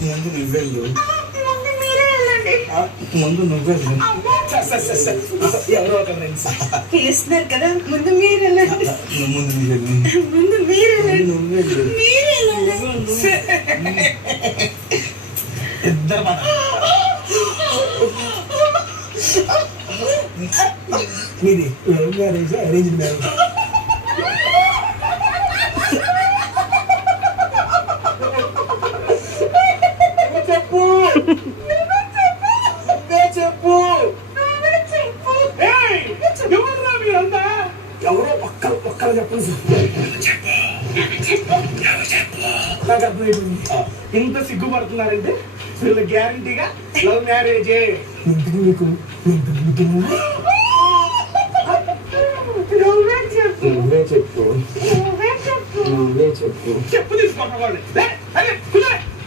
ముందు నువ్వెళ్ళు. ముందు మీరే వెళ్ళండి. ముందు నువ్వెళ్ళు. ఎవరో ఒక ఫ్రెండ్స్ పిలుస్తున్నారు కదా, ముందు మీరు వెళ్ళండి. ముందు నువ్వెళ్ళు. ముందు మీరు వెళ్ళండి. నువ్వెళ్ళు. మీరు వెళ్ళండి. ఇద్దరు మన మీది లవ్ మ్యారేజ్ అరేంజ్డ్ మ్యారేజ్? చెప్పు చెప్పు. ఎవరురా మీరంతా? ఎవరో ఒక్కరు చెప్పండి నాకు అర్థమైపోయింది. ఇంత సిగ్గుపడుతున్నారంటే వీళ్ళు గ్యారంటీగా లవ్ మ్యారేజే. ఇంటికి మీకు నువ్వే చెప్పు. నువ్వే చెప్పు. నువ్వే చెప్పు. నువ్వే చెప్పు. చెప్పు తీసుకుంటున్నా వాళ్ళు.